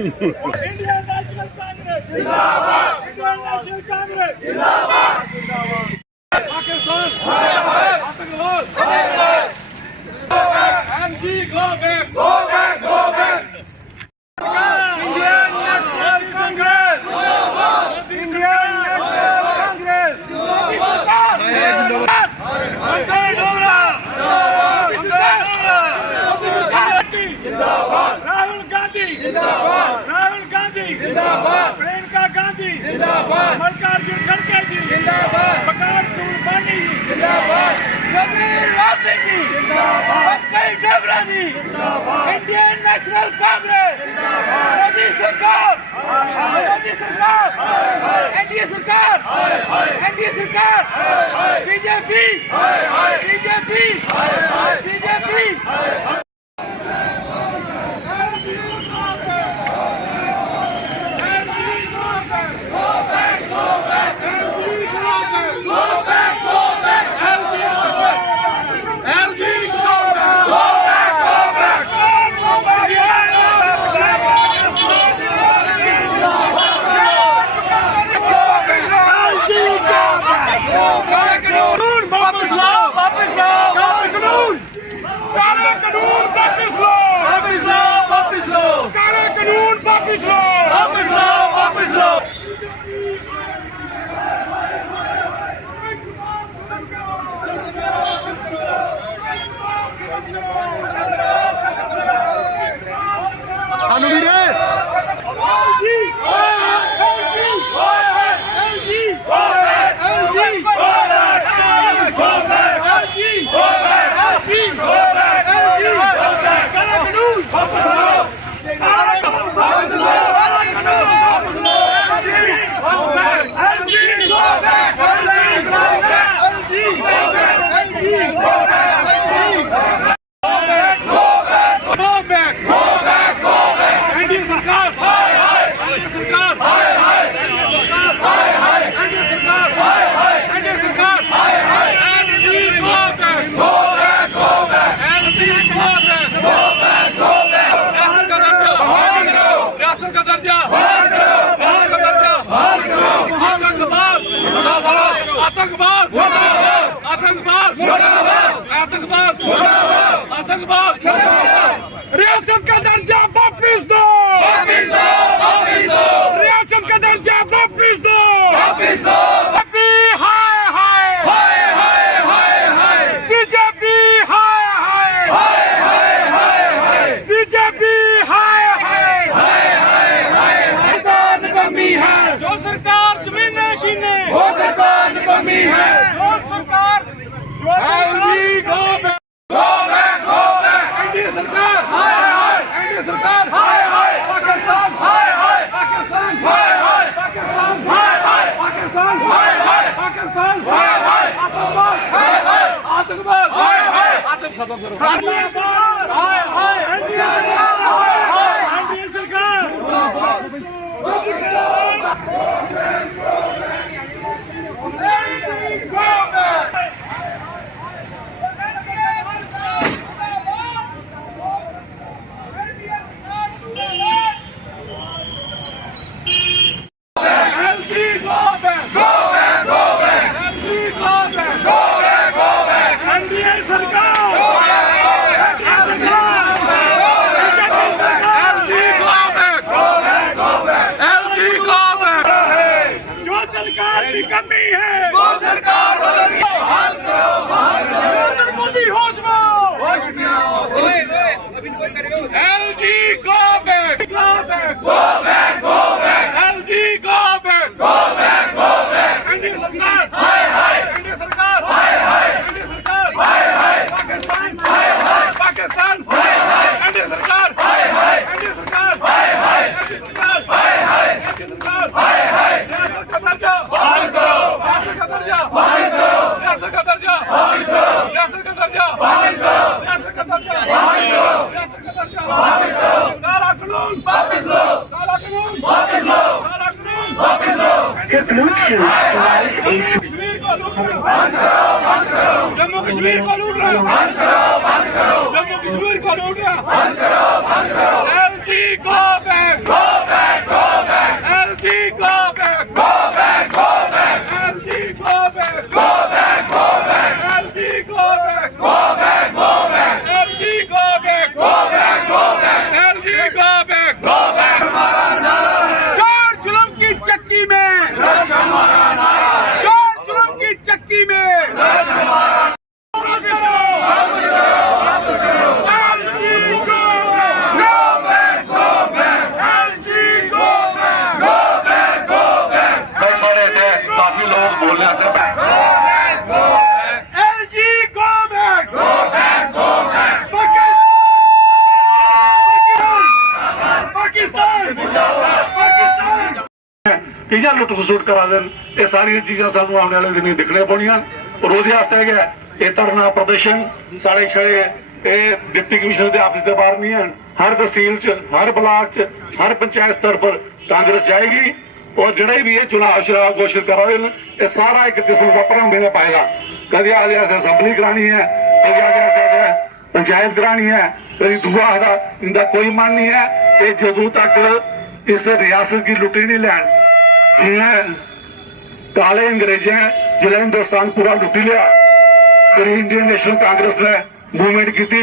Indian national Congress जिंदाबाद, Indian national Congress जिंदाबाद, पाकिस्तान आतंकवाद MG go back go back go back. Indian national Congress Indian national Congress जिंदाबाद, राहुल गांधी जिंदाबाद, राहुल गांधी जिंदाबाद, प्रियंका गांधी जिंदाबाद, मल्लिकार्जुन खड़गे जी जिंदाबाद, प्रकाश सूरबानी जी जिंदाबाद, रघुवीर सिंह जी जिंदाबाद, कई डोगरा जी जिंदाबाद, इंडियन नेशनल कांग्रेस जिंदाबाद, मोदी सरकार एनडीए सरकार एनडीए सरकार बीजेपी बीजेपी बीजेपी। रियासत का दर्जा वापिस दो, रियासत का दर्जा वापिस दो, बीजेपी बीजेपी कमी है जो सरकार जमीन शीने वो सरकार कमी है जो सरकार कमी है वो सरकार मोदी होश में LG go back go back go back go back LG go back go back go back NDA सरकार हाय हाय एनडीए सरकार हाय हाय एनडीए सरकार हाय हाय पाकिस्तान हाय हाय पाकिस्तान हाय हाय एनडीए सरकार हाय हाय एनडीए सरकार हाय हाय एनडीए सरकार हाय हाय एनडीए सरकार हाय हाय रियासत का दर्जा रियासत का दर्जा रियासत का दर्जा रियासत का दर्जा रियासत का दर्जा काला कानून वापस लो, काला कानून वापस लो, काला कानून वापस लो। जम्मू कश्मीर को लूट रहा जम्मू कश्मीर को लूट रहा एलजी गो बैक। सूट करा देन। ये सारी चीज़ां सानू आने वाले दिन दिखने पौनियां। और ਉਹਦੇ ਵਾਸਤੇ ਹੈਗਾ ਇਹ ਧਰਨਾ ਪ੍ਰਦਰਸ਼ਨ ਸਾਡੇ ਇਹ डिप्टी कमिश्नर के ऑफिस के बाहर नहीं है। हर तहसील च, हर ब्लॉक च, हर पंचायत स्तर पर कांग्रेस जाएगी और जड़े भी ये चुनाव शराब घोषित करा देन ये सारा एक किस्म का भरम देना पाएगा। कभी आज ऐसे असम्बली करानी है, कभी आज ऐसे पंचायत करानी है, कभी दूआ था, इनका कोई मन नहीं है। ये जदों तक इस रियासत की लुटी नहीं लैन जिन्हें काले अंग्रेजे जिले हिंदुस्तान पूरा लुटी लिया। फिर इंडियन नेशनल कांग्रेस ने मूवमेंट की थी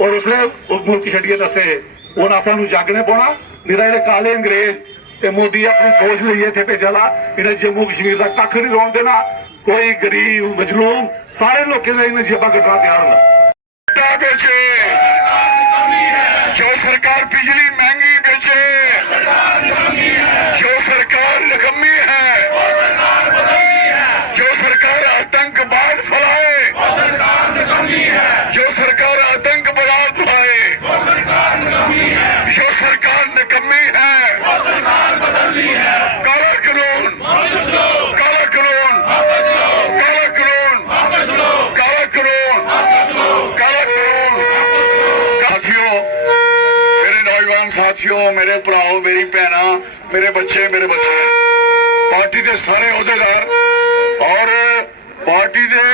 और उसने मुल्क छड़िए दसे वो ना सानू जागने पौना। मेरा ये काले अंग्रेज मोदी अपनी फौज लिए थे भेजा ला इन्हें जम्मू कश्मीर का कख नहीं रोन देना। कोई गरीब मजलूम सारे लोग इन्हें जेबा कटना तैयार ना। जो सरकार बिजली महंगी बेचे, जो सरकार निकम्मी है, जो सरकार आतंकवाद फैलाए, जो सरकार आतंकवाद फैलाए, जो सरकार निकम्मी है, काला कानून, काला कानून, काला कानून, काला कानून, काला कानून। साथियों, मेरे नौजवान साथियों, मेरे भराओ, मेरी भैना, मेरे बच्चे पार्टी के सारे अहदेदार और पार्टी के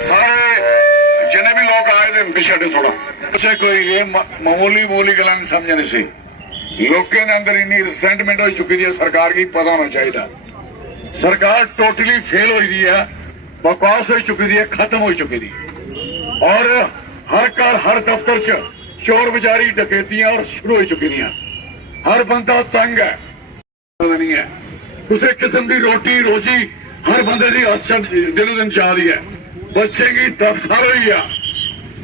सारे जिन्हें भी लोग आए थे पिछे थोड़ा अच्छा कोई ये मामूली गल नहीं समझनी सी। लोगों के अंदर इन्नी रिसेंटमेंट हो चुकी है सरकार की, पता होना चाहिए। सरकार टोटली फेल हो गई है, बकवास हो चुकी है, खत्म हो चुकी है। और हर घर हर दफ्तर च चोर बाजारी डकैतियां और शुरू हो चुकी हैं। हर बंदा तंग है, नहीं है किसी किस्म की रोटी रोजी हर बंदे की दिनों दिन चाह रही है। बच्चे की 10 साल हुई है,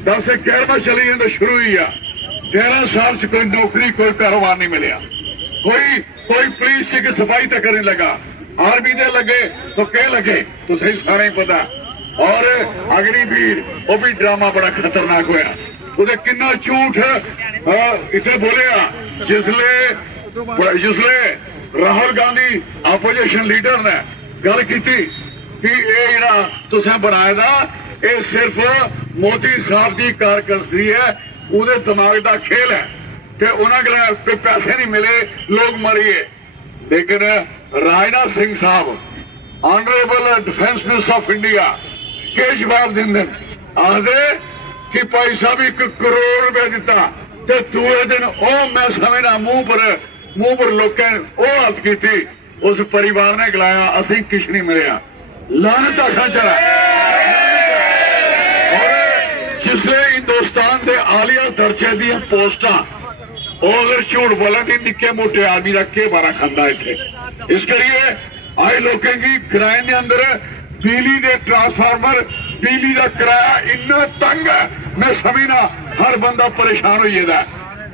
10 से 11 चली है तो शुरू हुई है। 13 साल से कोई नौकरी कोई कारोबार नहीं मिले। कोई पुलिस की सफाई तक नहीं लगा, आर्मी दे लगे तो क्या लगे तो सही सारा ही पता। और अग्निवीर वो भी ड्रामा बड़ा खतरनाक होया। उधर कितना झूठ इतने बोलिया जिसले राहुल गांधी अपोजिशन लीडर ने गल की कि ये तुसें बनाए दा ये सिर्फ मोदी साहब की कारकर्दगी है, उहदे दिमाग का खेल है ते उन्होंने पैसे नहीं मिले, लोग मरिए। लेकिन राजनाथ सिंह साहब honourable defence minister of India के जवाब देंगे, आखदे कि भाई साहब 1 करोड़ रुपया दिता ते दूसरे दिन मैं समझना मुंह पर लोगों ने हालत की थी। उस परिवार ने गलाया असी किश नहीं मिले, लानत आखा चला। और जिसले हिंदुस्तान के आलिया दर्जे दी पोस्टा अगर झूठ बोला दी निके मोटे आदमी का के बारा खांदा इतने। इस करिए आए लोगों की किराए के अंदर बिजली के ट्रांसफार्मर बिजली का किराया इन्ना तंग है, मैं समझना हर बंदा परेशान हो जाता है।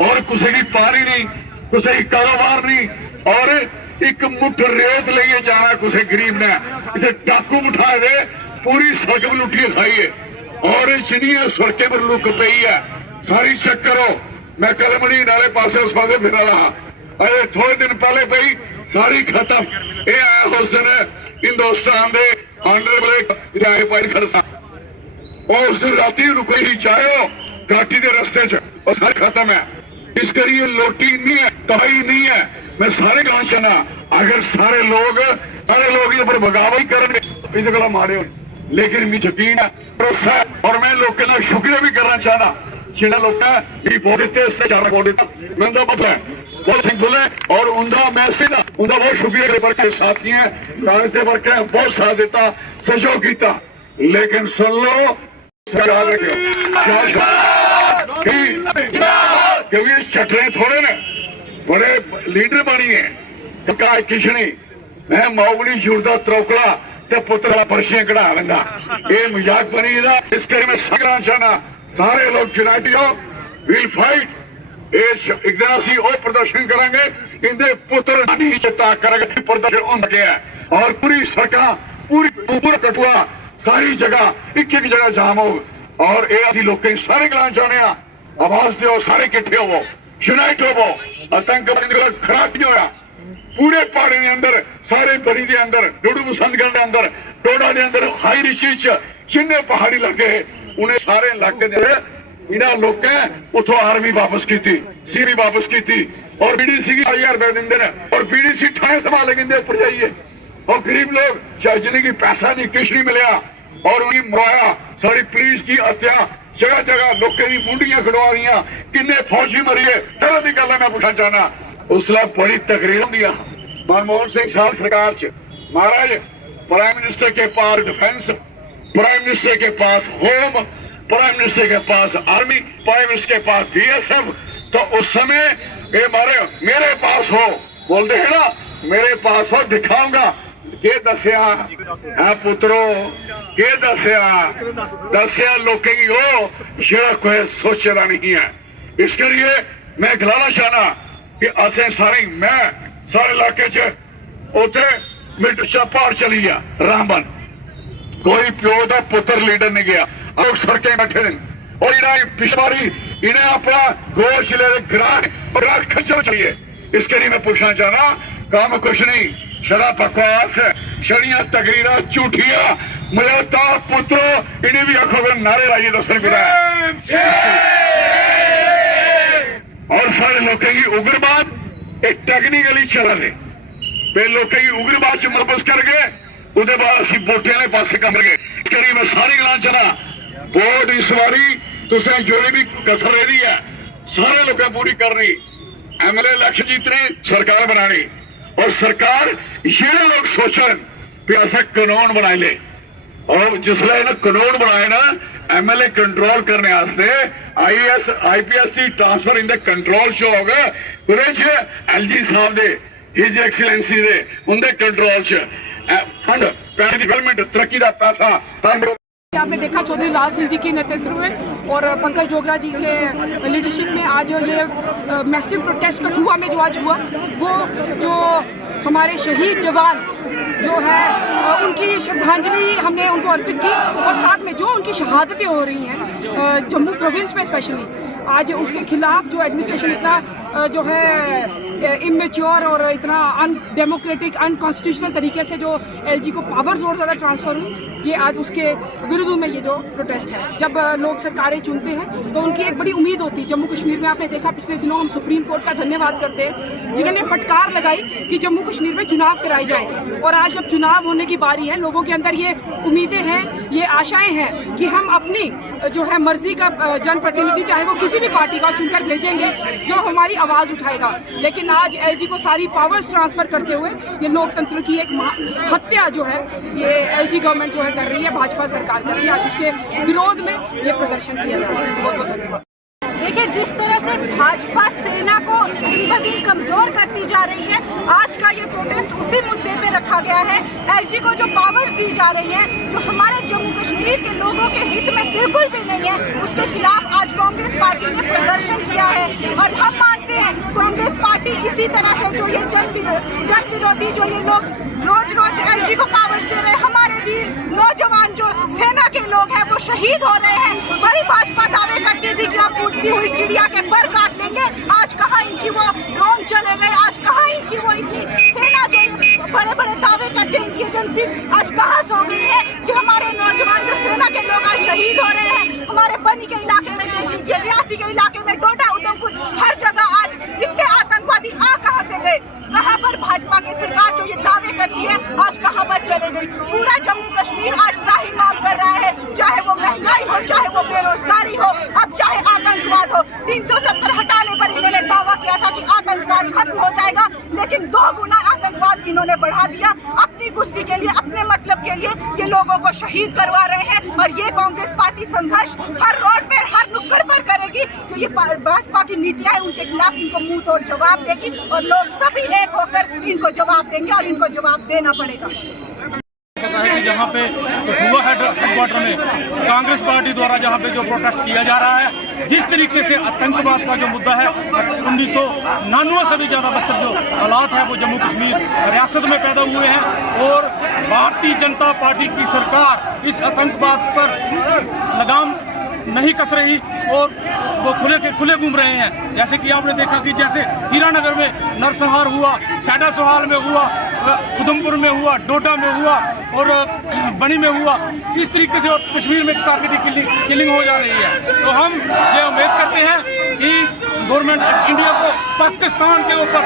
और किसी की पानी नहीं, किसी की कारोबार नहीं। और एक मुठ रेत लेके जाना किसी गरीब ने इतने डाकू उठा दे पूरी सड़क में लुटिए खाइए। और जिन्नी सड़कें पर लुक पई है सारी चेक करो। मैं कलमड़ी नाले पासे उस पासे फिरा रहा, अरे थोड़े दिन पहले पई सारी खत्म। ये आया उस दिन हिंदुस्तान के ऑनरेबल पाई खड़सा और उस दिन राती कोई चाहो घाटी के रस्ते च और सारे खत्म है। इस करिए लोटी नहीं है, तबाही नहीं है। मैं सारे गांव चाहना अगर सारे लोग इस पर बगावत करेंगे मारे हो। लेकिन मैं यकीन है भरोसा है और मैं लोगों का शुक्रिया भी करना चाहना जिन्हें लोग वोट दिते वोट दिता मैं पता है बहुत थैंकफुल है। और उनका मैं उनका बहुत शुक्रिया करके साथी है कांग्रेस के वर्कर है बहुत साथ देता सहयोग किया। लेकिन सुन लो याद रखियो क्योंकि चटरे थोड़े ने बड़े लीडर बनी है किश नहीं। मैं माउगनी जुड़ता त्रौकड़ा ते पुत्र परछियां कढ़ा लेंदा, ये मजाक बनी दा। इस करके मैं सकना चाहना सारे लोग यूनाइटेड हो, विल फाइट। एक दिन असी और प्रदर्शन करेंगे, इनके पुत्र नहीं चेता करेंगे प्रदर्शन हो गया। और पूरी सड़क पूरा कठुआ सारी जगह एक जगह जाम हो। और ये असी लोग सारे गलाना चाहने आवाज दो, सारे इकट्ठे होवो, यूनाइट होवो। आतंकवादी खड़ा नहीं होया, पूरे पहाड़ी के अंदर सारे दरी के अंदर डोडू बसंतगढ़ के अंदर डोडा के अंदर हाई रिशी जिन्ने पहाड़ी इलाके उन्हें सारे इलाके इन्होंने लोग उतो आर्मी वापस की थी, सीरी वापस की थी और बीडीसी की 1000 रुपए देंगे और बीडीसी ठाए संभाल लेंगे ऊपर जाइए और गरीब लोग जिन्हें पैसा नहीं किश नहीं मिलया और उन्हें मरवाया। सारी पुलिस की हत्या जगह जगह लोगों की मुंडियां खड़वा रही किन्ने फौजी मरीए तरह की गल मैं पूछना चाहना। उसला बड़ी तकरीर होंगी मनमोहन सिंह साहब सरकार च महाराज प्राइम मिनिस्टर के पास डिफेंस, प्राइम मिनिस्टर के पास होम, प्राइम मिनिस्टर के पास आर्मी, प्राइम मिनिस्टर के पास बीएसएफ। तो उस समय ये मेरे पास हो बोलते है ना, मेरे पास हो दिखाऊंगा के दसिया है पुत्रो के दसिया लोगों की हो जेड़ा कोई सोचेदा नहीं है। इसके लिए मैं गलाना चाहना कि असें सारे मैं सारे इलाके च उथे मिंट पहाड़ चली गया रामबन, कोई प्यो का पुत्र लीडर नहीं गया, लोग सड़कें बैठे और इन्हें पिछवाड़ी इन्हें अपना गोश ले ग्राह खचना चाहिए। इसके लिए मैं पूछना चाहना काम कुछ नहीं, शरा बकवास शरिया तकरीरा झूठिया मुझे तो पुत्रो इन्हें भी आखोगे नारे लाइए दसन मिला और सारे लोगों की उग्रवाद एक टेक्निकली चला दे पे लोगों की उग्रवाद च वापस कर गए उदे बाद असी वोटे वाले पासे कम गए। करी मैं सारी गल चला वोट इस बारी तुसें जो भी कसर रही है सारे लोग पूरी करनी, एमएलए इलेक्शन जीतने सरकार बनानी और सरकार ये लोग सोचन कि ऐसा कानून बनाए ले और जिसले इन्हें कानून बनाए ना एमएलए कंट्रोल करने वास्ते आईएएस आईपीएस की ट्रांसफर इन कंट्रोल शो होगा एलजी साहब दे हिज एक्सीलेंसी दे उनके कंट्रोल च फंड डेवलपमेंट तरक्की का पैसा आपने देखा चौधरी लाल सिंह जी के नेतृत्व में और पंकज डोगरा जी के लीडरशिप में आज ये मैसिव प्रोटेस्ट कठुआ में जो आज हुआ वो जो हमारे शहीद जवान जो है उनकी श्रद्धांजलि हमने उनको अर्पित की और साथ में जो उनकी शहादतें हो रही हैं जम्मू प्रोविंस में स्पेशली आज उसके खिलाफ जो एडमिनिस्ट्रेशन इतना जो है इमेच्योर और इतना अनडेमोक्रेटिक अनकॉन्स्टिट्यूशनल तरीके से जो एलजी को पावर्स और ज़्यादा ट्रांसफर हुई, ये आज उसके विरुद्ध में ये जो प्रोटेस्ट है। जब लोग सरकारें चुनते हैं तो उनकी एक बड़ी उम्मीद होती है। जम्मू कश्मीर में आपने देखा पिछले दिनों हम सुप्रीम कोर्ट का धन्यवाद करते हैं जिन्होंने फटकार लगाई कि जम्मू कश्मीर में चुनाव कराए जाए और आज जब चुनाव होने की बारी है लोगों के अंदर ये उम्मीदें हैं, ये आशाएं हैं कि हम अपनी जो है मर्जी का जनप्रतिनिधि चाहे वो किसी भी पार्टी का चुनकर भेजेंगे जो हमारी आवाज उठाएगा। लेकिन आज एलजी को सारी पावर्स ट्रांसफर करते हुए ये लोकतंत्र की एक हत्या जो है ये एलजी गवर्नमेंट जो है कर रही है, भाजपा सरकार कर रही है। आज उसके विरोध में ये प्रदर्शन किया जा रहा है। बहुत बहुत धन्यवाद। देखिए जिस तरह से भाजपा सेना को दिन ब दिन कमजोर करती जा रही है, आज का ये प्रोटेस्ट उसी मुद्दे पे रखा गया है। एलजी को जो पावर्स दी जा रही है जो हमारे जम्मू कश्मीर के लोगों के हित में बिल्कुल भी नहीं है, उसके खिलाफ आज कांग्रेस पार्टी ने प्रदर्शन किया है। और हम मानते हैं कांग्रेस पार्टी इसी तरह से जो ये जन विरोधी जो ये लोग रोज रोज एलजी को पावर्स दे रहे हैं, हमारे वीर नौजवान जो सेना के लोग हैं वो शहीद हो रहे हैं। बड़ी भाजपा दावे करती थी कि हम उड़ती हुई चिड़िया के पर काट लेंगे, आज कहाँ इनकी वो ड्रोन चले गए, आज कहाँ इनकी वो इतनी सेना जो बड़े बड़े दावे करते हैं इनकी एजेंसी आज कहाँ सो गई है कि हमारे नौजवान जो सेना के लोग आज शहीद हो रहे हैं। हमारे बनी के इलाके में देख लीजिए, रियासी के इलाके में, डोडा उधमपुर हर जगह आज इतने आतंकवादी आ कहाँ से गए, कहाँ पर भाजपा की सरकार जो ये दावे करती है आज कहाँ पर चले गई। पूरा जम्मू कश्मीर आज त्राही मांग कर रहा है, चाहे वो महंगाई हो, चाहे वो बेरोजगारी हो, अब चाहे आतंकवाद हो। 370 हटाने पर इन्होंने दावा किया था कि आतंकवाद खत्म हो जाएगा, लेकिन 2 गुना आतंकवाद इन्होंने बढ़ा दिया अपनी कुर्सी के लिए, अपने मतलब के लिए। ये लोगों को शहीद करवा रहे हैं और ये कांग्रेस पार्टी संघर्ष हर रोड पर हर नुक्कड़ पर करेगी। जो ये भाजपा की नीतियां हैं उनके खिलाफ इनको मुंह तोड़ जवाब देगी और लोग सभी एक होकर इनको जवाब देंगे और इनको जवाब देना पड़ेगा। पता है कि जहाँ पे कठुआ हेडक्वार्टर में कांग्रेस पार्टी द्वारा जहाँ पे जो प्रोटेस्ट किया जा रहा है, जिस तरीके से आतंकवाद का जो मुद्दा है 1999 से भी ज्यादा बदतर जो हालात है वो जम्मू कश्मीर रियासत में पैदा हुए हैं और भारतीय जनता पार्टी की सरकार इस आतंकवाद पर लगाम नहीं कस रही और वो खुले घूम रहे हैं। जैसे कि आपने देखा कि जैसे हीरानगर में नरसंहार हुआ, सैदा सोहाल में हुआ, उधमपुर में हुआ, डोडा में हुआ और बनी में हुआ, इस तरीके से और कश्मीर में टारगेटेड किलिंग हो जा रही है। तो हम ये उम्मीद करते हैं कि गवर्नमेंट ऑफ इंडिया को पाकिस्तान के ऊपर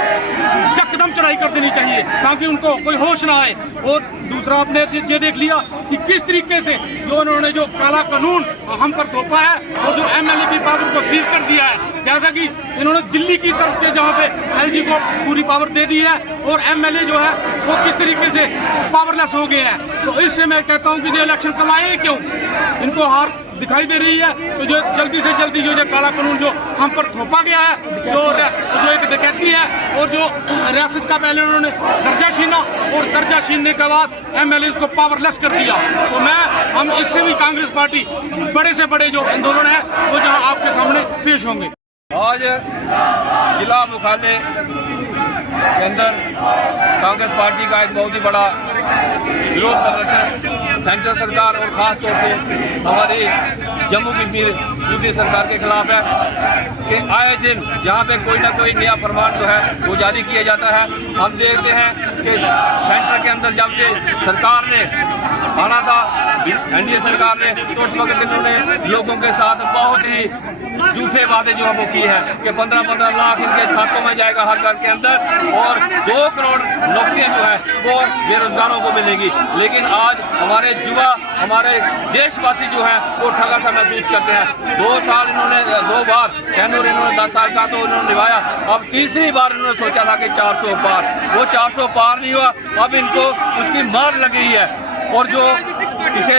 यकदम चढ़ाई कर देनी चाहिए ताकि उनको कोई होश ना आए। और दूसरा आपने ये देख लिया कि किस तरीके से जो उन्होंने जो काला कानून हम पर थोपा है और जो एमएलए की पावर को सीज कर दिया है, जैसा कि इन्होंने दिल्ली की तरफ से जहाँ पे एलजी को पूरी पावर दे दी है और एमएलए जो है वो किस तरीके से पावरलेस हो गए हैं। तो इससे मैं कहता हूँ कि जो इलेक्शन कल आए क्यों, इनको हार दिखाई दे रही है। तो जो जल्दी से जल्दी जो काला कानून जो हम पर थोपा गया है, जो एक डकैती है और जो रियासत का पहले उन्होंने दर्जा छीना और दर्जा छीनने के बाद एमएलए को पावरलेस कर दिया। तो हम इससे भी कांग्रेस पार्टी बड़े से बड़े जो आंदोलन है वो जहां आपके सामने पेश होंगे। आज जिला मुख्यालय के अंदर कांग्रेस पार्टी का एक बहुत ही बड़ा विरोध प्रदर्शन सेंट्रल सरकार और खास तौर से हमारी जम्मू कश्मीर यूपी सरकार के खिलाफ है कि आए दिन जहां पे कोई ना कोई नया फरमान जो है वो जारी किया जाता है। हम देखते हैं कि सेंटर के अंदर जब से सरकार ने आना था, एनडीए सरकार ने, तो उस वक्त इन्होंने लोगों के साथ बहुत ही झूठे वादे जो है वो किए हैं कि 15-15 लाख इनके खातों में जाएगा हर घर के अंदर और 2 करोड़ नौकरियां जो है वो बेरोजगारों को मिलेगी। लेकिन आज हमारे युवा, हमारे देशवासी जो है वो ठगा सा महसूस करते हैं। 2 साल इन्होंने 2 बार टेन्योर इन्होंने 10 साल का तो इन्होंने निभाया, अब तीसरी बार इन्होंने सोचा था कि 400 पार, वो 400 पार नहीं हुआ। अब इनको उसकी मार लगी है और जो इसे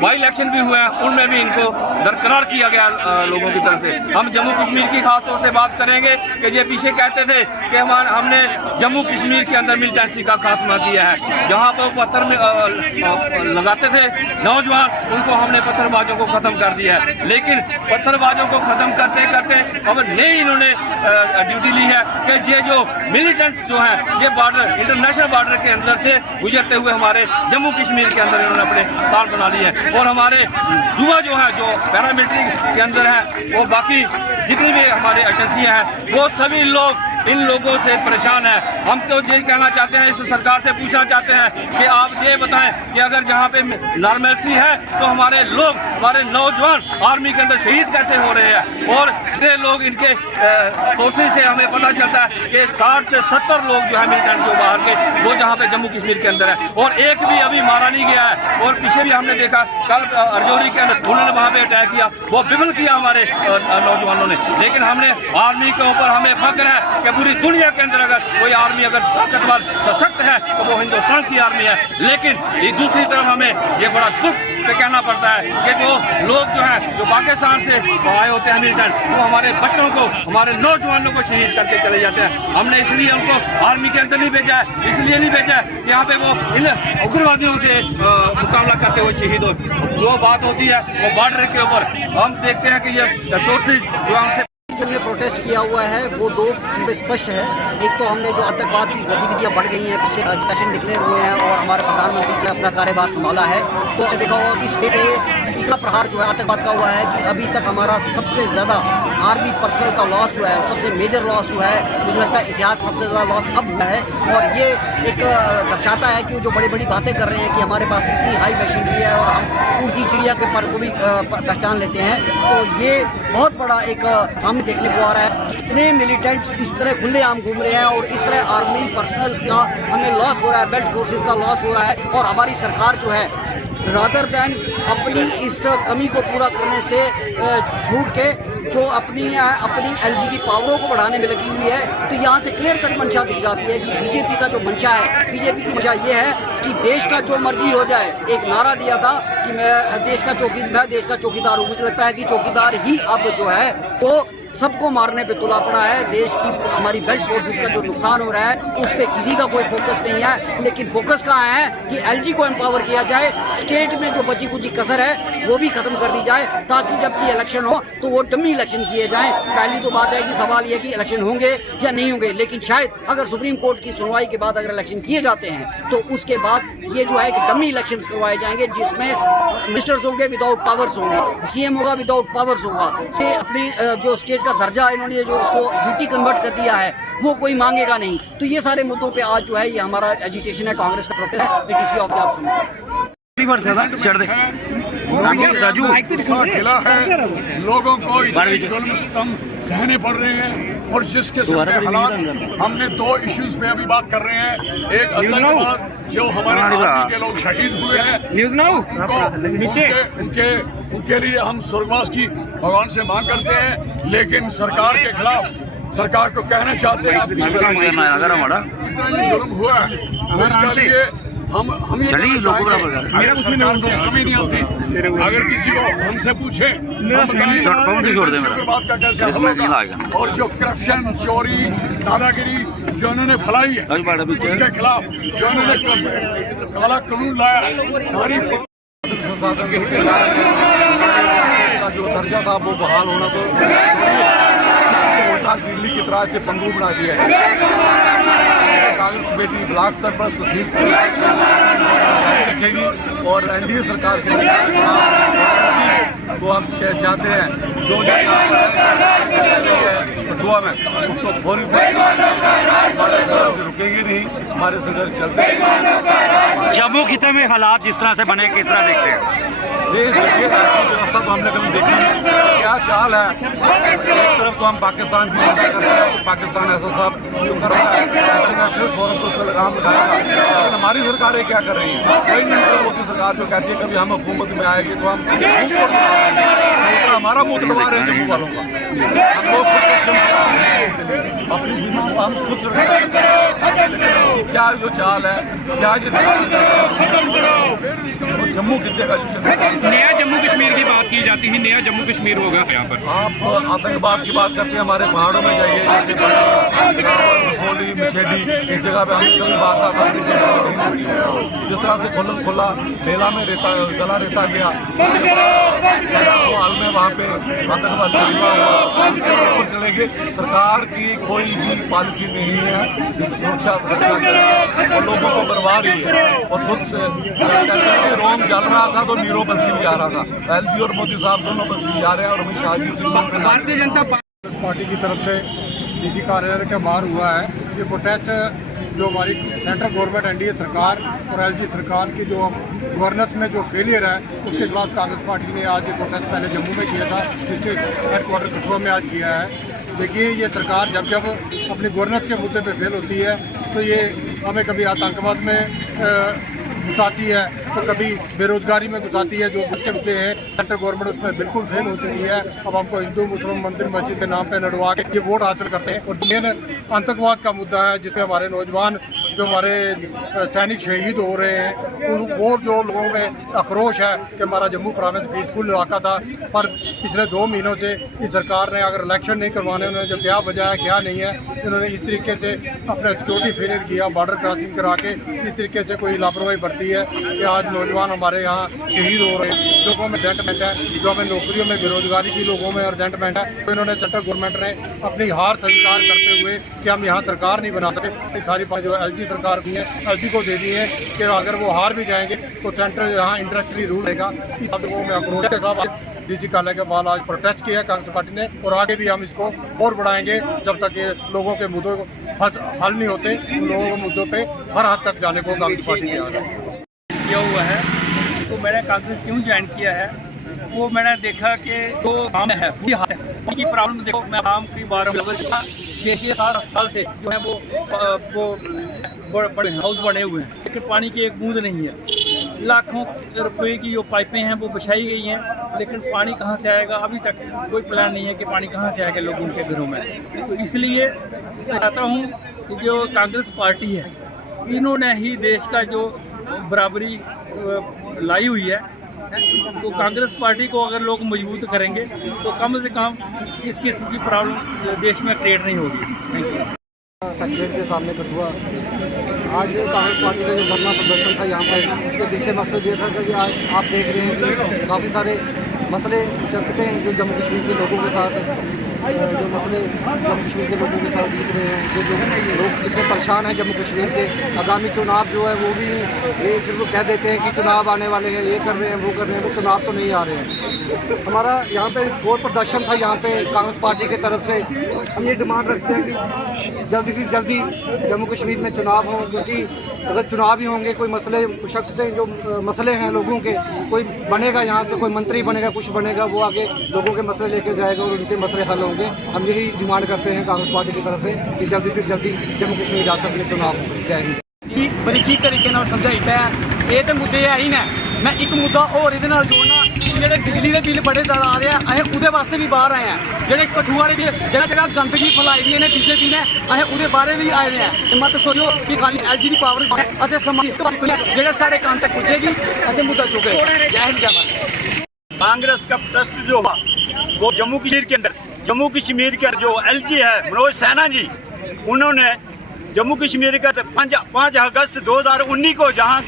बाई इलेक्शन भी हुए हैं उनमें भी इनको दरकरार किया गया लोगों की तरफ से। हम जम्मू कश्मीर की खास तौर से बात करेंगे कि ये पीछे कहते थे कि हमने जम्मू कश्मीर के अंदर मिलिटेंसी का खात्मा किया है। जहां पर पत्थर में लगाते थे नौजवान, उनको हमने पत्थरबाजों को खत्म कर दिया है। लेकिन पत्थरबाजों को खत्म करते करते अब नई इन्होंने ड्यूटी ली है कि ये जो मिलिटेंट जो है ये बॉर्डर, इंटरनेशनल बॉर्डर के अंदर से गुजरते हुए हमारे जम्मू कश्मीर के अंदर इन्होंने अपने स्थान बना लिए हैं। और हमारे युवा जो है जो पैरामिलिट्री के अंदर है वो बाकी जितनी भी हमारी एजेंसियां हैं वो सभी लोग इन लोगों से परेशान है। हम तो ये कहना चाहते हैं, इस सरकार से पूछना चाहते हैं कि आप ये बताएं कि अगर जहाँ पे नॉर्मलिटी है तो हमारे लोग, हमारे नौजवान आर्मी के अंदर शहीद कैसे हो रहे हैं। और इतने लोग इनके सोर्सेज से हमें पता चलता है कि 60 से 70 लोग जो है मिलिटेंट जो बाहर के वो जहाँ पे जम्मू कश्मीर के अंदर है और एक भी अभी मारा नहीं गया है। और पीछे भी हमने देखा कल अर्जोरी के अंदर उन्होंने वहाँ पे अटैक किया, वो विफल किया हमारे नौजवानों ने। लेकिन हमने आर्मी के ऊपर हमें फख्र है कि पूरी दुनिया के अंदर अगर कोई आर्मी अगर ताकतवर सशक्त है तो वो हिंदुस्तान की आर्मी है। लेकिन दूसरी तरफ हमें ये बड़ा दुख से कहना पड़ता है कि जो लोग जो हैं जो पाकिस्तान से आए होते हैं मिलिटेंट, वो हमारे बच्चों को, हमारे नौजवानों को शहीद करके चले जाते हैं। हमने इसलिए उनको आर्मी के अंदर नहीं भेजा है, इसलिए नहीं भेजा है यहाँ पे वो इन उग्रवादियों से मुकाबला करते हुए शहीद हो। जो बात होती है वो बॉर्डर के ऊपर हम देखते हैं कि ये सोर्सेज जो हमसे जो हमने प्रोटेस्ट किया हुआ है वो 2 चीज़ें स्पष्ट है। एक तो हमने जो आतंकवाद की गतिविधियां बढ़ गई हैं, पीछे सेशन डिक्लेयर हुए हैं और हमारे प्रधानमंत्री जी ने अपना कार्यभार संभाला है, तो देखा होगा कि स्टेट पे इतना प्रहार जो है आतंकवाद का हुआ है कि अभी तक हमारा सबसे ज़्यादा आर्मी पर्सनल का लॉस जो है, सबसे मेजर लॉस हुआ है। मुझे लगता है इतिहास सबसे ज़्यादा लॉस अब हुआ है और ये एक दर्शाता है कि वो जो बड़ी बड़ी बातें कर रहे हैं कि हमारे पास इतनी हाई मशीनरी है और हम उड़ती चिड़िया के पर को भी पहचान लेते हैं, तो ये बहुत बड़ा एक सामने देखने को आ रहा है। इतने मिलिटेंट्स इस तरह खुलेआम घूम रहे हैं और इस तरह आर्मी पर्सनल्स का हमें लॉस हो रहा है, बेल्ट फोर्सेस का लॉस हो रहा है। और हमारी सरकार जो है रादर दैन अपनी इस कमी को पूरा करने से छूट के जो अपनी एलजी की पावरों को बढ़ाने में लगी हुई है, तो यहाँ से क्लियर कट मंशा दिख जाती है कि बीजेपी का जो मंशा है, बीजेपी की मंशा ये है कि देश का जो मर्जी हो जाए। एक नारा दिया था कि मैं देश का चौकीदार हूँ, मुझे लगता है कि चौकीदार ही अब जो है वो सबको मारने पे तुला पड़ा है। देश की हमारी बेल्ट फोर्सेस का जो नुकसान हो रहा है उस पर किसी का कोई फोकस नहीं है, लेकिन फोकस कहाँ है कि एलजी को एम्पावर किया जाए, स्टेट में जो बची कुची कसर है वो भी खत्म कर दी जाए, ताकि जब भी इलेक्शन हो तो वो डमी इलेक्शन किए जाएं। पहली तो बात है कि सवाल ये कि इलेक्शन होंगे या नहीं होंगे, लेकिन शायद अगर सुप्रीम कोर्ट की सुनवाई के बाद अगर इलेक्शन किए जाते हैं तो उसके बाद ये जो है कि डमी इलेक्शन करवाए जाएंगे, जिसमें मिनिस्टर्स होंगे विदाउट पावर्स होंगे, सीएम होगा विदाउट पावर्स होगा, से अपनी जो स्टेट का दर्जा इन्होंने जो उसको ड्यूटी कन्वर्ट कर दिया है वो कोई मांगेगा नहीं। तो ये सारे मुद्दों पे आज जो है ये हमारा एजिटेशन है, कांग्रेस का प्रोटेस्ट है पीटीसी ऑफ द राजू गिला है, लोगों को इतने जुल्म सितम सहने पड़ रहे हैं और जिसके सब हालात हमने 2 इश्यूज पे अभी बात कर रहे हैं। एक आतंकवाद जो हमारे आर्मी के लोग शहीद हुए हैं, उनके लिए हम स्वर्गवास की भगवान से मांग करते हैं, लेकिन सरकार के खिलाफ सरकार को कहना चाहते हैं इतना जुल्म हुआ है तो इसके लिए हम सरकार को समझ नहीं आती। अगर किसी को हमसे पूछे बात का कैसे हल होगा, और जो करप्शन, चोरी, दादागिरी जो इन्होंने फैलाई है उसके खिलाफ जो इन्होंने काला कानून लाया है, सारी जो दर्जा था वो बहाल होना तो दिल्ली की तरह से पंगू बना दिया है। कांग्रेस कमेटी ब्लॉक स्तर पर तहसील रखेगी और एनडीए सरकार से तो हम चाहते हैं जो कठुआ में उसको फौरी हमारे संघर्ष रुकेंगे नहीं, हमारे संघर्ष चलते। जम्मू खिते में हालात जिस तरह से बने किस तरह देखते हैं? देखिए ऐसी व्यवस्था तो हमने कभी देखी नहीं, क्या चाल है। एक तरफ तो हम पाकिस्तान की निंदा करते हैं, पाकिस्तान ऐसा सब जो कर रहा है, इंटरनेशनल फोरम तो उस पर लगाम लगाएगा, लेकिन हमारी सरकारें क्या कर रही हैं? कोई नरेंद्र मोदी सरकार जो कहती है कभी हम हुकूमत में आएगी तो हम हमारा मुँह तलवा रहे हैं जम्मू वालों का। हम लोग खुद सक्षम अपनी सीमा को हम खुद क्या जो चाल है, क्या जम्मू खिते का नया जम्मू कश्मीर की बात की जाती है, नया जम्मू कश्मीर होगा यहाँ पर। आप आतंकवाद की बात करते हैं, हमारे पहाड़ों में जाइए, जैसे मसोली, मशेडी, इस जगह पे हमने कभी बात जिस तरह से खुला मेला में गला रेता गया, हाल में वहाँ पे आतंकवाद ऊपर चलेंगे। सरकार की कोई भी पॉलिसी नहीं है जिससे सुरक्षा करे और लोगों को बर्बाद रही है, और खुद से रोम जल रहा था तो नीरो बंसी भी आ रहा था। एलजी और मोदी साहब दोनों बंसी भी आ रहे हैं और अमित शाह जी भारतीय जनता पार्टी की तरफ से डीसी कार्यालय के बाहर हुआ है ये प्रोटेस्ट, जो हमारी सेंट्रल गवर्नमेंट एनडीए सरकार और एलजी सरकार की जो गवर्नेंस में जो फेलियर है उसके खिलाफ कांग्रेस पार्टी ने आज ये प्रोटेस्ट पहले जम्मू में किया था, जिसके हेडक्वार्टर कठुआ में आज किया है। देखिए ये सरकार जब जब अपनी गवर्नेंस के मुद्दे पे फेल होती है तो ये हमें कभी आतंकवाद में घुसाती है तो कभी बेरोजगारी में घुसाती है, जो उसके मुद्दे हैं सेंट्रल गवर्नमेंट उसमें बिल्कुल फेल हो चुकी है। अब हमको हिंदू मुस्लिम मंदिर मस्जिद के नाम पे लड़वा के ये वोट हासिल करते हैं, और मेन आतंकवाद का मुद्दा है जिसमें हमारे नौजवान जो हमारे सैनिक शहीद हो रहे हैं, वो जो लोगों में आक्रोश है कि हमारा जम्मू प्रोविंस पीसफुल इलाका था, पर पिछले 2 महीनों से इस सरकार ने अगर इलेक्शन नहीं करवाने, उन्होंने जो क्या वजह है क्या नहीं है, इन्होंने इस तरीके से अपना सिक्योरिटी फेलियर किया, बॉर्डर क्रॉसिंग करा के इस तरीके से कोई लापरवाही बरती है कि आज नौजवान हमारे यहाँ शहीद हो रहे हैं। लोगों में रिजेंटमेंट है, जो हमें नौकरियों में बेरोजगारी की लोगों में रिजेंटमेंट है, तो इन्होंने सेंट्रल गवर्नमेंट ने अपनी हार स्वीकार करते हुए कि हम यहाँ सरकार नहीं बना सके, सारी जो एलजी सरकार की है एलजी को दे दी है कि अगर वो हार भी जाएंगे तो सेंट्रल यहाँ इंडस्ट्री रूल रहेगा। इस लोगों में आक्रोश के खिलाफ डीसी कार्यालय के बाद आज प्रोटेस्ट किया कांग्रेस पार्टी ने, और आगे भी हम इसको और बढ़ाएंगे जब तक ये लोगों के मुद्दों हल नहीं होते। उन लोगों के मुद्दों पे हर हद तक जाने को कांग्रेस पार्टी ने किया हुआ है। तो मैंने कांग्रेस क्यों ज्वाइन किया है, वो मैंने देखा कि जो काम है उनकी प्रॉब्लम देखो। मैं आम की 12 साल से जो है वो बड़े हाउस बने हुए हैं, लेकिन पानी की एक बूंद नहीं है। लाखों रुपए की जो पाइपें हैं वो बिछाई गई हैं, लेकिन पानी कहाँ से आएगा अभी तक कोई प्लान नहीं है कि पानी कहाँ से आएगा लोगों के घरों में। तो इसलिए चाहता हूँ कि जो कांग्रेस पार्टी है इन्होंने ही देश का जो बराबरी लाई हुई है है। तो कांग्रेस पार्टी को अगर लोग मजबूत करेंगे तो कम से कम इस किस्म की प्रॉब्लम देश में क्रिएट नहीं होगी। Thank you. सेक्रेटरी के सामने कठुआ आज कांग्रेस पार्टी का जो धरना प्रदर्शन था यहाँ पर, उसके पीछे मकसद ये था कि आज आप देख रहे हैं कि काफ़ी सारे मसले मुशक्क़तें जो जम्मू कश्मीर के लोगों के साथ जो मसले जम्मू कश्मीर के लोगों के साथ दिख रहे हैं, जो लोग कितने परेशान हैं जम्मू कश्मीर के। आगामी चुनाव जो है वो भी ये सिर्फ कह देते हैं कि चुनाव आने वाले हैं, ये कर रहे हैं, वो कर रहे हैं, वो चुनाव तो नहीं आ रहे हैं। हमारा यहाँ पे और प्रदर्शन था यहाँ पे कांग्रेस पार्टी की तरफ से। हम ये डिमांड रखते हैं कि जल्दी से जल्दी जम्मू कश्मीर में चुनाव हों, क्योंकि अगर चुनाव ही होंगे, कोई मसले मुशक्क़तें जो मसले हैं लोगों के, कोई बनेगा यहाँ से, कोई मंत्री बनेगा, कुछ बनेगा, वो आगे लोगों के मसले लेके जाएगा और उनके मसले हल होंगे। हम यही डिमांड करते हैं कांग्रेस पार्टी की तरफ से कि जल्दी से जल्दी जम्मू कश्मीर रियासत में चुनाव हो। जय हिंद। बरीकी तरीके समझाईता है ये तो मुद्दे है ही ना। मैं एक मुद्दा और ये जोड़ना, जो बिजली के बिल बड़े ज़्यादा आ रहे हैं, अं वो वास्ते भी बाहर आए हैं। जो कठुआ ने जगह जगह गंदगी फैलाई दी है बीजेपी ने, अं वो बारे भी आए हैं। मत सोचो कि खाली LG की पावर अच्छे जो सारे काम तक पुजेगी, अच्छे मुद्दा चुके। जय हिंद जय भारत। कांग्रेस का प्रश्न जो हुआ वो जम्मू कश्मीर के जो LG है मनोज सिन्हा जी, उन्होंने जम्मू कश्मीर का 5 अगस्त 2019 को जहां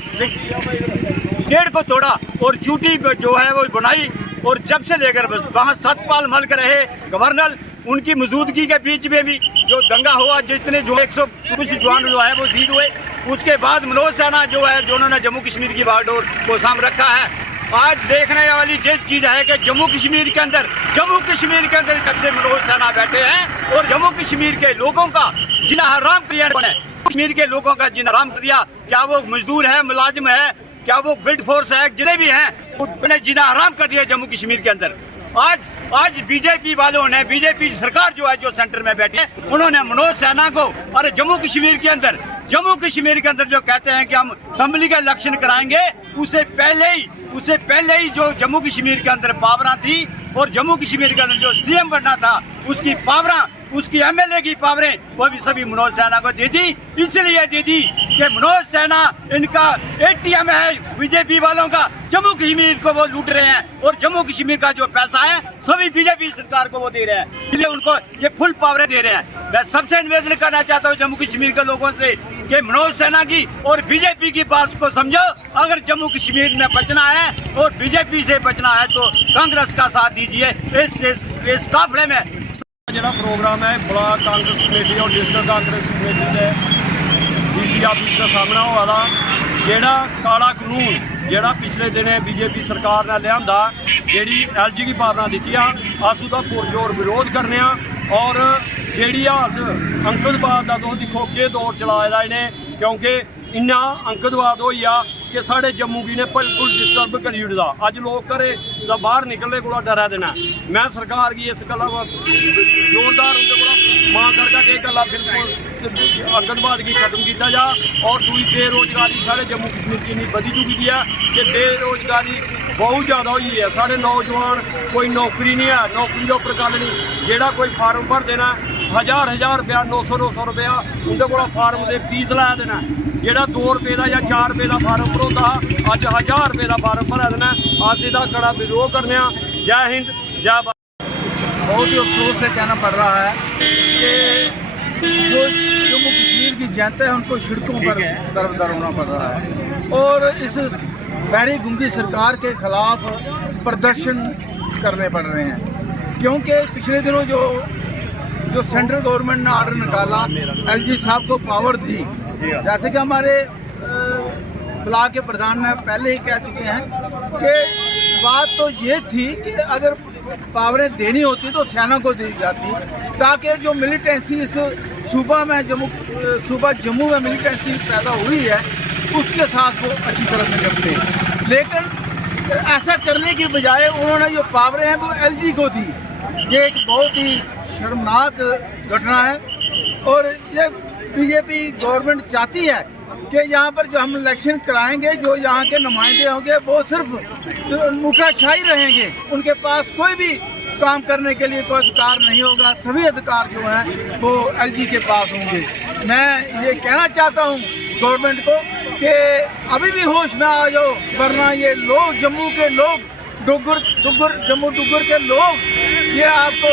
गेट को तोड़ा और ड्यूटी जो है वो बनाई, और जब से लेकर वहाँ सतपाल मलिक रहे गवर्नर, उनकी मौजूदगी के बीच में भी जो दंगा हुआ, जितने जो 100 कुछ जवान जो है वो शहीद हुए। उसके बाद मनोज सिन्हा जो है, जो उन्होंने जम्मू कश्मीर की बागडोर को साम रखा है। आज देखने वाली ये चीज़ है कि जम्मू कश्मीर के अंदर जब से मनोज सिन्हा बैठे हैं और जम्मू कश्मीर के लोगों का जीना हराम किया है। कश्मीर के लोगों का जीना हराम किया, क्या वो मजदूर है, मुलाजिम है, क्या वो बिल्ड फोर्स है, जितने भी हैं, उन्हें जीना हराम कर दिया जम्मू कश्मीर के अंदर। आज बीजेपी वालों ने, बीजेपी सरकार जो है, जो सेंटर में बैठी है, उन्होंने मनोज सिन्हा को अरे जम्मू कश्मीर के अंदर जो कहते हैं कि हम असेंबली का इलेक्शन कराएंगे, उससे पहले ही जो जम्मू कश्मीर के अंदर पावरा थी और जम्मू कश्मीर के अंदर जो CM बनना था, उसकी पावरा, उसकी MLA की पावरें वो भी सभी मनोज सिन्हा को दे दी। इसलिए दे दी कि मनोज सिन्हा इनका ATM है बीजेपी वालों का, जम्मू कश्मीर को वो लूट रहे हैं और जम्मू कश्मीर का जो पैसा है सभी बीजेपी सरकार को वो दे रहे हैं, इसलिए उनको ये फुल पावरें दे रहे हैं। मैं सबसे निवेदन करना चाहता हूँ जम्मू कश्मीर के लोगों से कि मनोज सिन्हा की और बीजेपी की बात को समझो। अगर जम्मू कश्मीर में बचना है और बीजेपी से बचना है तो कांग्रेस का साथ दीजिए। इस काफले में ਜਿਹੜਾ प्रोग्राम है ब्लॉक कांग्रेस कमेटी और डिस्ट्रिक्ट कांग्रेस कमेटी के DC ऑफिस का सामना हुआ था। ਜਿਹੜਾ काला कानून ਜਿਹੜਾ पिछले दिने बीजेपी सरकार ने लिया, ਜਿਹੜੀ LG की पावरां दित्तियां, अस उसदा पुरजोर विरोध करने और ਜਿਹੜੀ हालत अंकतवाद का तुम देखो कि दौर चलाए दा इन्हें, क्योंकि इन्ना अंकतवाद होई आ कि साढ़े जम्मू गी ने बिल्कुल डिस्टर्ब करी ओड़दा। अज लोग घरे दा बाहर निकलने को डरा देना। मैं सरकार की इस गल्ला जोरदार उनके को मांग करके कि गल्ला बिल्कुल अंकतवाद की खत्म किया जा। और दूसरी बेरोजगारी साढ़े जम्मू कश्मीर की इन्नी बधी चुकी है कि बेरोजगारी बहुत ज़्यादा हुई है। साढ़े नौजवान कोई नौकरी नहीं है, नौकरी के उपर गल नहीं, जेड़ा कोई फार्म भर देना 1000 रुपया 900 रुपया उनके को फार्म के फीस ला देना, जेड़ा 2 रुपये का या 4 रुपये का फार्म भरोंदा अज 1000 रुपये का फार्म भरा देना। अस इसका कड़ा विरोध करने। जय हिंद जय भारत। बहुत ही अफसोस से कहना पड़ रहा है कि जो जम्मू कश्मीर की जनता है उनको सड़कों पर दरबदर होना पड़ रहा है और इस बहरी गुंगी सरकार के खिलाफ प्रदर्शन करने पड़ रहे हैं, क्योंकि पिछले दिनों जो सेंट्रल गवर्नमेंट ने ऑर्डर निकाला, LG साहब को पावर दी, जैसे कि हमारे ब्लॉक के प्रधान ने पहले ही कह चुके हैं कि बात तो ये थी कि अगर पावरें देनी होती तो सेना को दी जाती, ताकि जो मिलिटेंसी इस सूबा जम्मू में मिलिटेंसी पैदा हुई है उसके साथ वो अच्छी तरह से निपटे। लेकिन ऐसा करने की बजाय उन्होंने जो पावरें हैं वो LG को दी। ये एक बहुत ही शर्मनाक घटना है और ये बीजेपी गवर्नमेंट चाहती है कि यहाँ पर जो हम इलेक्शन कराएंगे, जो यहाँ के नुमाइंदे होंगे वो सिर्फ नुक्ताशाही रहेंगे, उनके पास कोई भी काम करने के लिए कोई अधिकार नहीं होगा, सभी अधिकार जो हैं वो LG के पास होंगे। मैं ये कहना चाहता हूँ गवर्नमेंट को कि अभी भी होश में आ जाओ, वरना ये लोग, जम्मू के लोग, जम्मू डुग्गर के लोग ये आपको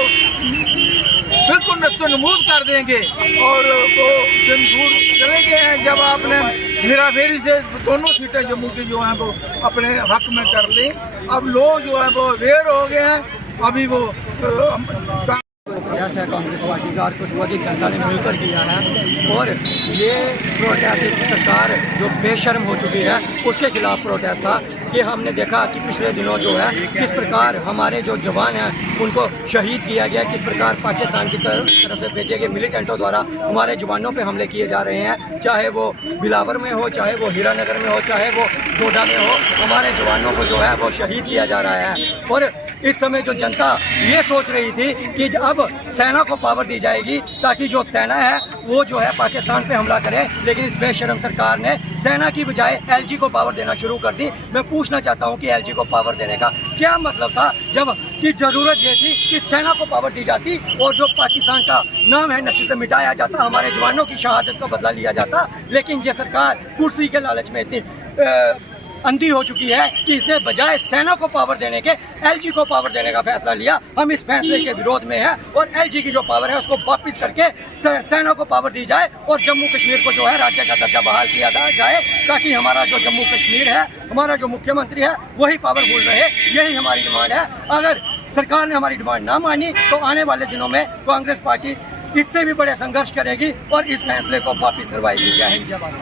बिल्कुल नस्तोनमूद कर देंगे। और वो दिन दूर चले गए हैं जब आपने हेरा फेरी से दोनों सीटें जम्मू की जो हैं वो अपने हक में कर ली। अब लोग जो है वो अवेयर हो गए हैं। अभी वो प्रयास है कांग्रेस पार्टी का और कठुआ की जनता ने मिलकर किया है, और ये प्रोटेस्ट सरकार जो बेशर्म हो चुकी है उसके खिलाफ प्रोटेस्ट था। कि हमने देखा कि पिछले दिनों जो है किस प्रकार हमारे जो जवान हैं उनको शहीद किया गया, किस प्रकार पाकिस्तान की तरफ से भेजे गए मिलिटेंटों द्वारा हमारे जवानों पे हमले किए जा रहे हैं, चाहे वो बिलावर में हो, चाहे वो हीरानगर में हो, चाहे वो डोडा में हो, हमारे जवानों को जो है वो शहीद किया जा रहा है। और इस समय जो जनता ये सोच रही थी कि अब सेना को पावर दी जाएगी ताकि जो सेना है वो जो है पाकिस्तान पे हमला करे, लेकिन इस बेशर्म सरकार ने सेना की बजाय एलजी को पावर देना शुरू कर दी। मैं पूछना चाहता हूं कि एलजी को पावर देने का क्या मतलब था, जब कि जरूरत ये थी कि सेना को पावर दी जाती और जो पाकिस्तान का नाम है नक्शे से मिटाया जाता, हमारे जवानों की शहादत का बदला लिया जाता। लेकिन ये सरकार कुर्सी के लालच में इतनी अंधी हो चुकी है कि इसने बजाय सेना को पावर देने के एलजी को पावर देने का फैसला लिया। हम इस फैसले के विरोध में हैं और एलजी की जो पावर है उसको वापस करके सेना को पावर दी जाए और जम्मू कश्मीर को जो है राज्य का दर्जा बहाल किया जाए, ताकि हमारा जो जम्मू कश्मीर है, हमारा जो मुख्यमंत्री है वही पावरफुल रहे। यही हमारी डिमांड है। अगर सरकार ने हमारी डिमांड ना मानी तो आने वाले दिनों में कांग्रेस पार्टी इससे भी बड़े संघर्ष करेगी और इस फैसले को वापस करवाएगी। जय हिंद, जय भारत।